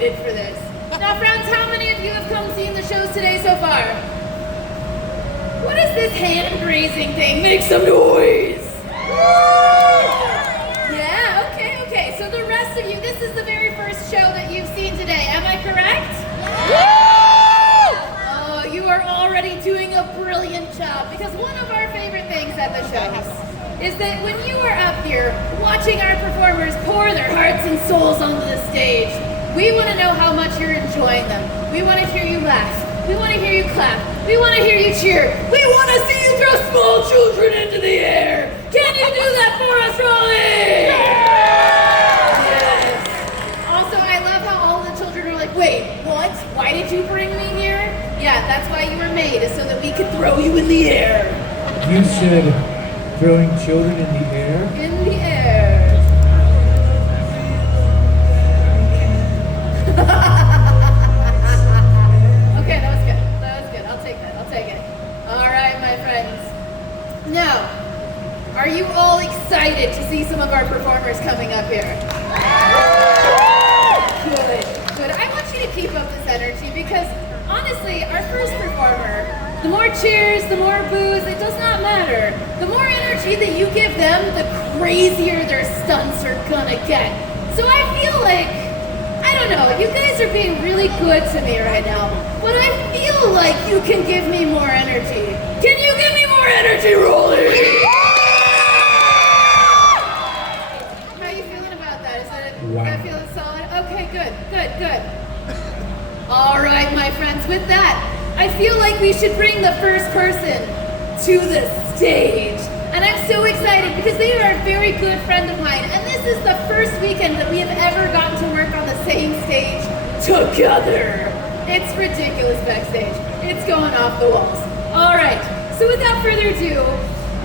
excited for this. Now, friends, how many of you have come seen the shows today so far? What is this hand-raising thing? Make some noise! Yeah, okay. So the rest of you, this is the very first show that you've seen today. Am I correct? Oh, you are already doing a brilliant job, because one of our favorite things at the shows is that when you are up here watching our performers pour their hearts and souls onto the stage, we want to know how much you're enjoying them. We want to hear you laugh. We want to hear you clap. We want to hear you cheer. We want to see you throw small children into the air. Can you do that for us, Raleigh? Yes. Also, I love how all the children are like, wait, what? Why did you bring me here? Yeah, that's why you were made, is so that we could throw you in the air. You said throwing children in the air? In the air. Okay, that was good. I'll take it. All right, my friends. Now, are you all excited to see some of our performers coming up here? Good. I want you to keep up this energy, because honestly, our first performer, the more cheers, the more boos, it does not matter. The more energy that you give them, the crazier their stunts are gonna get. So I feel like, I don't know, you guys are being really good to me right now, but I feel like you can give me more energy. Can you give me more energy, Raleigh? How are you feeling about that? Is that you guys feeling solid? Okay, good. All right, my friends, with that, I feel like we should bring the first person to the stage. And I'm so excited because they are a very good friend of mine. And this is the first weekend that we have ever gotten to work on the same stage together. It's ridiculous backstage. It's going off the walls. All right, so without further ado,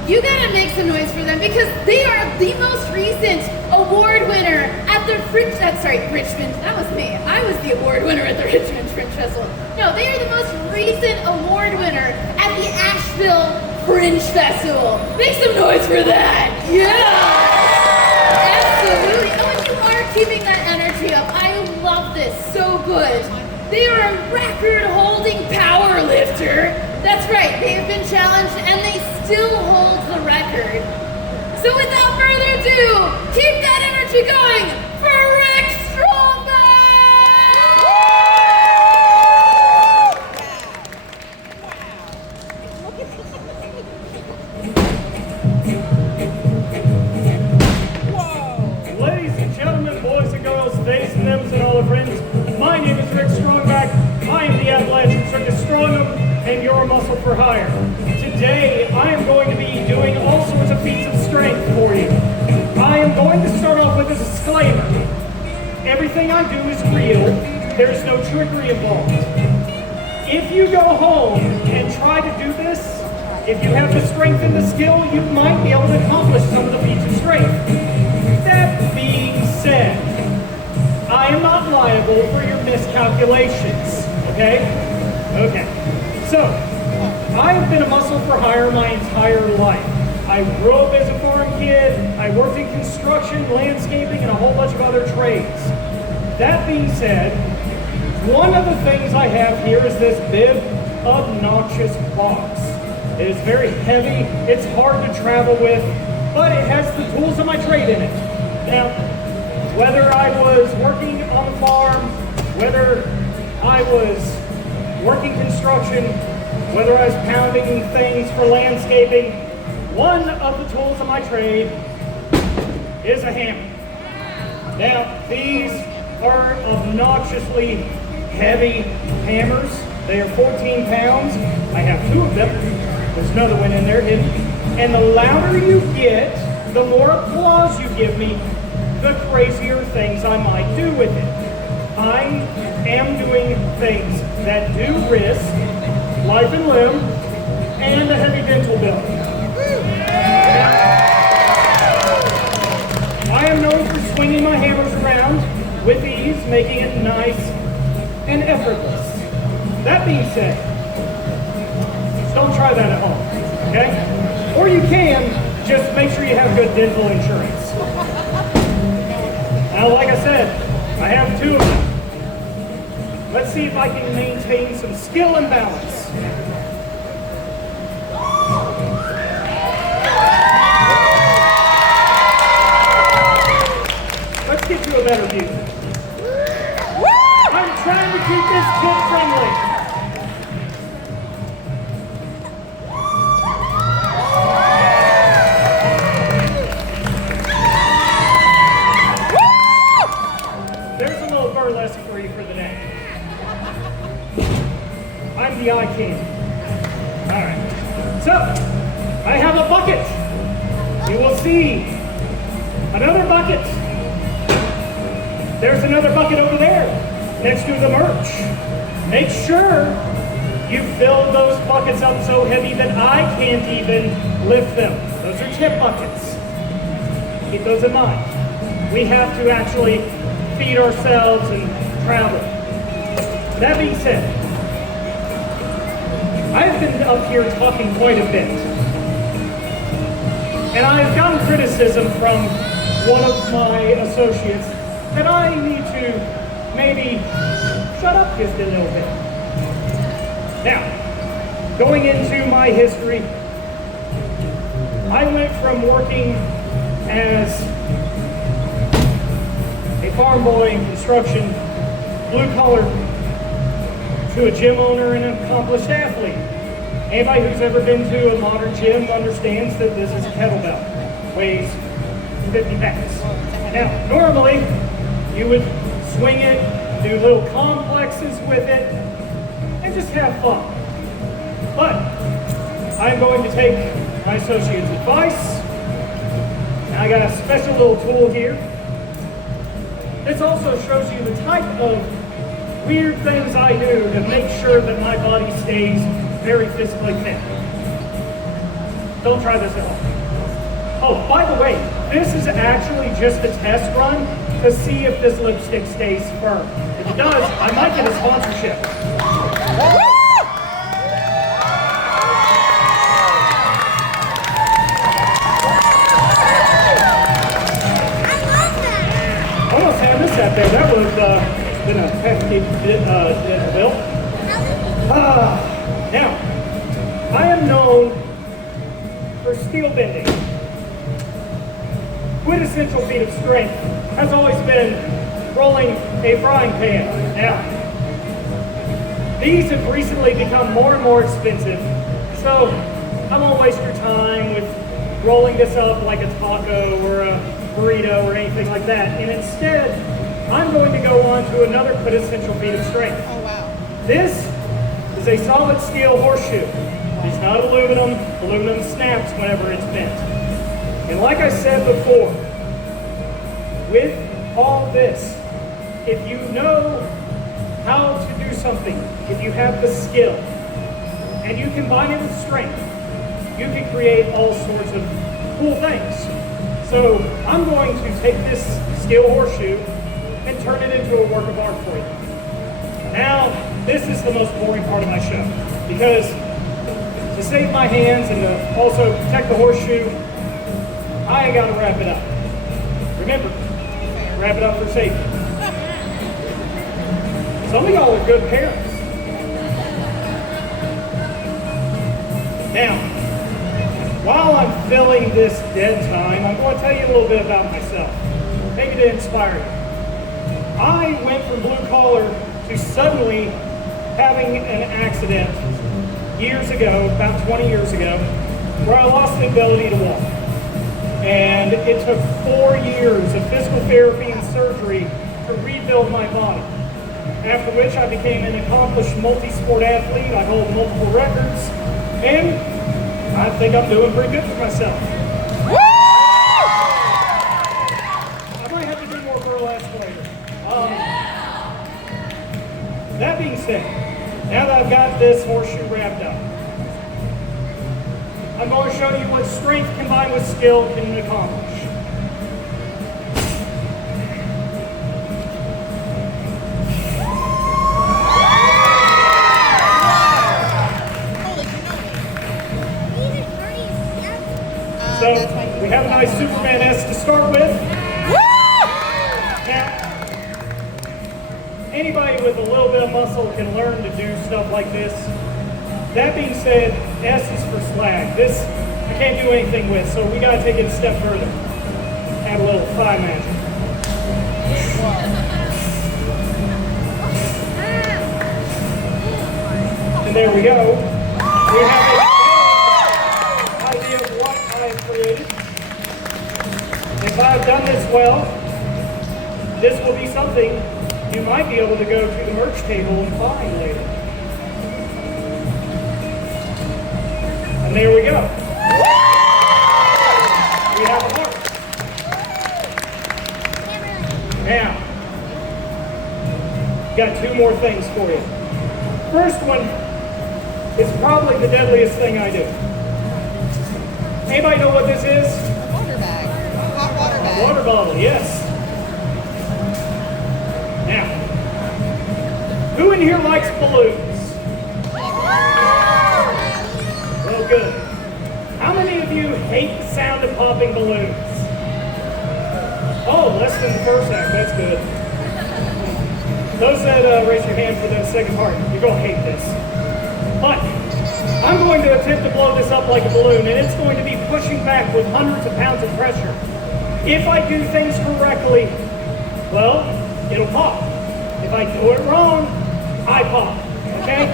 you gotta make some noise for them, because they are the most recent award winner at the Richmond, that was me. I was the award winner at the Richmond Fringe Festival. No, they are the most recent award winner at the Asheville Fringe Festival. Make some noise for that. Yeah! Absolutely. Oh, and you are keeping that energy up. I love this. So good. They are a record-holding power lifter. That's right. They have been challenged and they still hold the record. So without further ado, keep that energy going for Rick StrongBack! Ladies and gentlemen, boys and girls, theys and thems and all their friends, my name is Rick StrongBack. I am the Appalachian Circus StrongMx and your muscle for hire. Today, I am going to be doing all sorts of feats of strength for you. I am going to start off with a disclaimer. Everything I do is real. There's no trickery involved. If you go home and try to do this, if you have the strength and the skill, you might be able to accomplish some of the feats of strength. That being said, I am not liable for your miscalculations, okay? Okay. So, I have been a muscle for hire my entire life. I grew up as a farm kid, I worked in construction, landscaping, and a whole bunch of other trades. That being said, one of the things I have here is this big, obnoxious box. It is very heavy, it's hard to travel with, but it has the tools of my trade in it. Now, whether I was working on the farm, whether I was working construction, whether I was pounding things for landscaping, one of the tools of my trade is a hammer. Now, these are obnoxiously heavy hammers. They are 14 pounds. I have 2 of them. There's another one in there hidden. And the louder you get, the more applause you give me, the crazier things I might do with it. I am doing things that do risk life and limb and a heavy dental bill. I am known for swinging my hammers around with ease, making it nice and effortless. That being said, don't try that at home, okay? Or you can, just make sure you have good dental insurance. Now, like I said, I have 2 of them. Let's see if I can maintain some skill and balance. Let's get to a better view. I'm trying to keep this kid friendly. There's a little burlesque for you for the day. I'm the eye king. All right. So, I have a bucket. You will see another bucket. There's another bucket over there next to the merch. Make sure you fill those buckets up so heavy that I can't even lift them. Those are tip buckets. Keep those in mind. We have to actually feed ourselves and travel. That being said, I've been up here talking quite a bit. And I've gotten criticism from one of my associates that I need to maybe shut up just a little bit. Now, going into my history, I went from working as a farm boy in construction, blue collar, to a gym owner and an accomplished athlete. Anybody who's ever been to a modern gym understands that this is a kettlebell. Weighs 50 pounds. Now, normally, you would swing it, do little complexes with it, and just have fun. But I'm going to take my associate's advice. And I got a special little tool here. This also shows you the type of weird things I do to make sure that my body stays very physically fit. Don't try this at home. Oh, by the way, this is actually just a test run to see if this lipstick stays firm. If it does, I might get a sponsorship. Almost had this out there. That would have been a hefty bill. Now, I am known for steel bending. Quintessential feat of strength has always been rolling a frying pan. Now, these have recently become more and more expensive, so I won't waste your time with rolling this up like a taco or a burrito or anything like that, and instead, I'm going to go on to another quintessential feat of strength. Oh, wow. This is a solid steel horseshoe. It's not aluminum. Aluminum snaps whenever it's bent. And like I said before, with all this, if you know how to do something, if you have the skill, and you combine it with strength, you can create all sorts of cool things. So I'm going to take this skill horseshoe and turn it into a work of art for you. Now, this is the most boring part of my show, because to save my hands and to also protect the horseshoe, I gotta wrap it up. Remember, wrap it up for safety. Some of y'all are good parents. Now, while I'm filling this dead time, I'm going to tell you a little bit about myself, maybe to inspire you. I went from blue collar to suddenly having an accident years ago, about 20 years ago, where I lost the ability to walk. And it took 4 years of physical therapy and surgery to rebuild my body. After which I became an accomplished multi-sport athlete. I hold multiple records, and I think I'm doing pretty good for myself. I might have to do more burlesque later. That being said, now that I've got this horseshoe wrapped up, I'm going to show you what strength combined with skill can accomplish. So we have a nice Superman S to start with. anybody with a little bit of muscle can learn to do stuff like this. That being said, S is for slag. This I can't do anything with, so we gotta take it a step further. Add a little thigh magic. And there we go. We have a idea of what I've created. If I've done this well, this will be something you might be able to go to the merch table and find later. And there we go. We have a heart. Now, got two more things for you. First one is probably the deadliest thing I do. Anybody know what this is? A water bag. A hot water bag. A water bottle, yes. Now, who in here likes balloons? Well, good. How many of you hate the sound of popping balloons? Oh, less than the first act, that's good. Those that raise your hand for the second part, you're going to hate this. But I'm going to attempt to blow this up like a balloon, and it's going to be pushing back with hundreds of pounds of pressure. If I do things correctly, well, it'll pop. If I do it wrong, I pop, okay?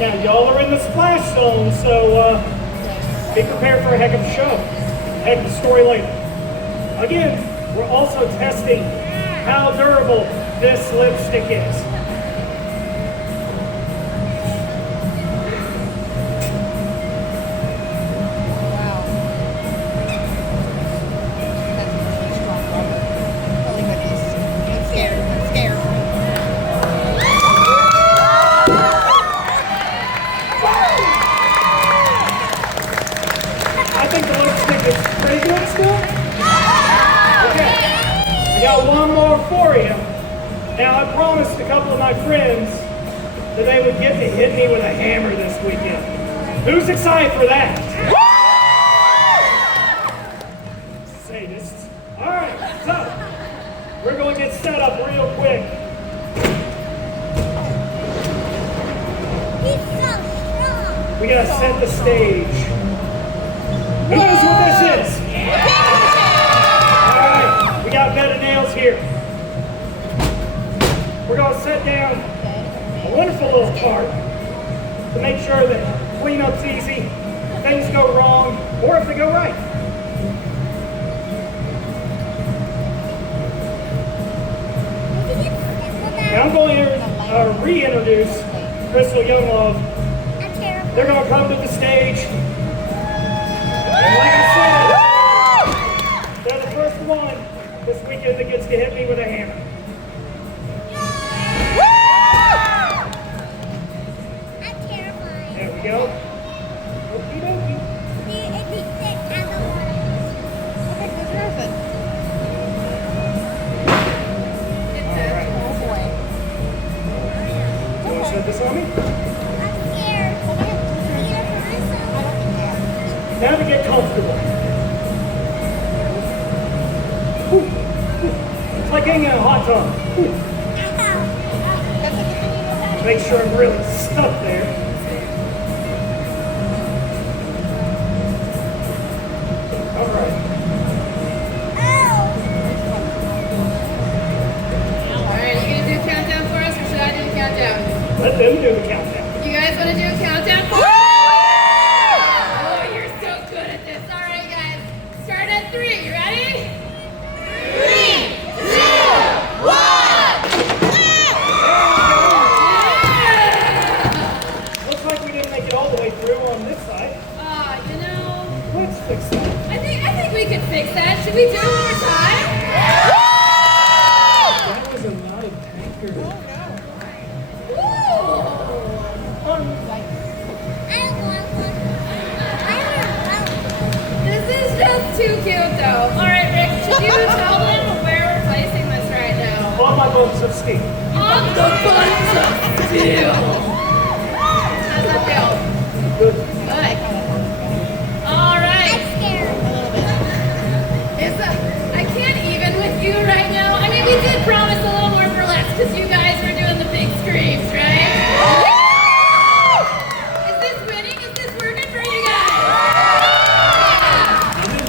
Now, y'all are in the splash zone, so be prepared for a heck of a show, heck of a story later. Again, we're also testing how durable this lipstick is. Wow. That's really strong rubber. Holy goodness. I'm scared. I'm scared. I think the lipstick is pretty good still. Okay, I got one more for you. Now, I promised a couple of my friends that they would get to hit me with a hammer this weekend. Who's excited for that? Sadists. All right, so we're going to get set up real quick. He's so strong. We got to set the stage. Who knows what this is? All right, we got bed of nails here. We're going to set down a wonderful little part to make sure that cleanup's easy, things go wrong, or if they go right. Now I'm going to reintroduce Krystal Younglove. I'm terrible. They're going to come to the stage. And like I said, they're the first one this weekend that gets to hit me with a hammer. I'm terrified. There we go. Okie dokie. If he sits out the water. Okay, who's Griffin? Alright. Oh boy. You want to set this on me? I'm scared. I'm scared for myself. Now to get comfortable. Whew. It's like hanging in a hot tub. Whew. Make sure I'm really stuck there. All right. Alright, you gonna do a countdown for us, or should I do the countdown? Let them do the countdown. You guys wanna do a countdown? Oh, you're so good at this. Alright, guys. Start at 3. You ready? 3, 2, 1. Looks like we didn't make it all the way through on this side. You know, Let's fix that. I think we could fix that. Should we do it one more time? That was a lot of tankers. Ooh. I don't want one. I don't know. This is just too cute, though. All right, Rick, should you tell them where we're placing this right now? On my buns of steel. On the buns of steel. How's that feel? Good. Good. All right. I'm scared. I can't even with you right now. I mean, we did promise a little more burlesque because you guys were doing the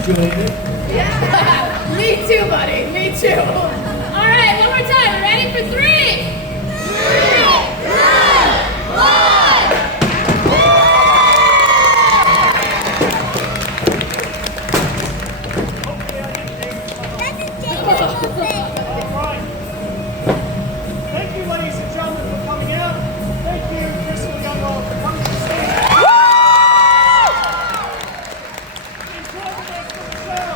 enjoyed it. Yeah, me too, buddy. Me too. All right, one more time. Ready for 3, 2, 1. Hopefully I didn't take That's a dangerous thing. All right. Thank you, ladies and gentlemen, for coming out. Thank you, Krystal Younglove, for coming to the stage. Enjoy the rest of the show.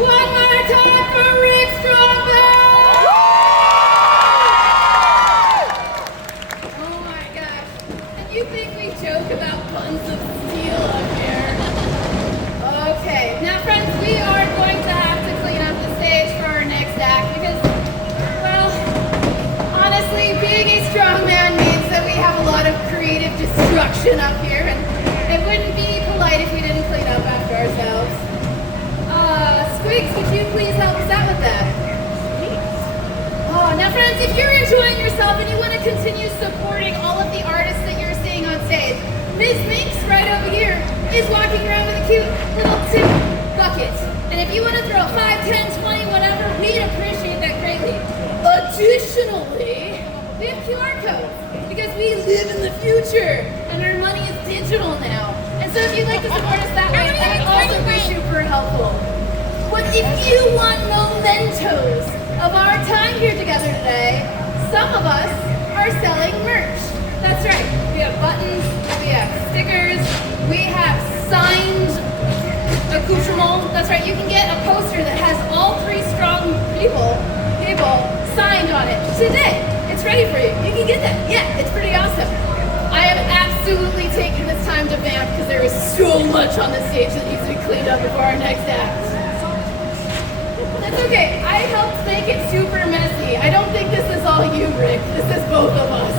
One more time for Rick StrongBack! Oh my gosh. And you think we joke about buns of steel up here? Okay. Now friends, we are going to have to clean up the stage for our next act because, well, honestly, being a strong man means that we have a lot of creative destruction up here and it wouldn't be polite if we didn't clean up after ourselves. Squeaks, would you please help us out with that? Oh, now friends, if you're enjoying yourself and you want to continue supporting all of the artists that you're seeing on stage, Ms. Minx right over here is walking around with a cute little tip bucket. And if you want to throw 5, 10, 20, whatever, we'd appreciate that greatly. Additionally, we have QR codes because we live in the future and our money is digital now. And so if you'd like to support us that way, that would also be super helpful. But if you want mementos of our time here together today, some of us are selling merch. That's right. We have buttons, we have stickers, we have signed accoutrement. That's right. You can get a poster that has all 3 strong people signed on it today. It's ready for you. You can get that. Yeah, it's pretty awesome. I am absolutely taking this time to vamp because there is so much on the stage that needs to be cleaned up before our next act. That's okay. I helped make it super messy. I don't think this is all you, Rick. This is both of us.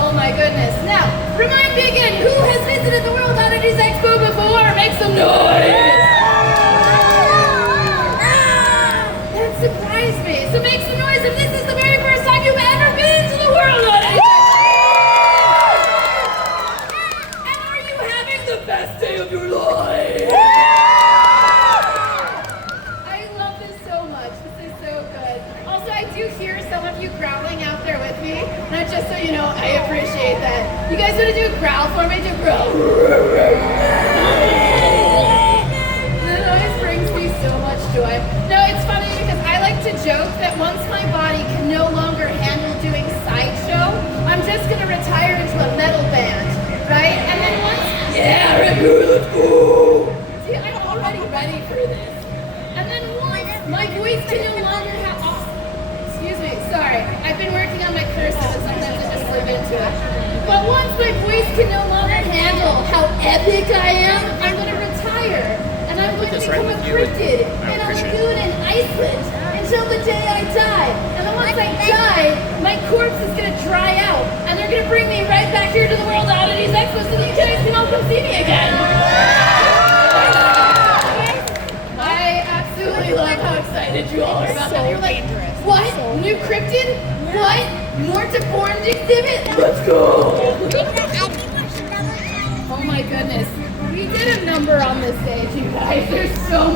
Oh my goodness. Now, remind me again, who has visited the World Oddities Expo before? Make some noise! That surprised me. So make some noise if this is the very first time you've ever been to the World Oddities Expo! And are you having the best day of your life? Some of you growling out there with me. Now, just so you know, I appreciate that. You guys want to do a growl for me? Do a growl. That always brings me so much joy. No, it's funny because I like to joke that once my body can no longer handle doing sideshow, I'm just going to retire into a metal band, right? And then once, yeah, let's go. See, I'm already ready for this. And then once my voice can no longer have. Excuse me, sorry. I've been working on my curses and sometimes I just slip into it. But once my voice can no longer handle how epic I am, I'm going to retire. And I'm going to become a cryptid in a lagoon in Iceland until the day I die. And then once I die, my corpse is going to dry out. And they're going to bring me right back here to the World Oddities Expo so that you guys can all come see me again. I absolutely love how excited you all are about that. You're like, what? New cryptid? What? More to formed exhibit? Let's go! Oh my goodness. We did a number on this stage, you guys. There's so much.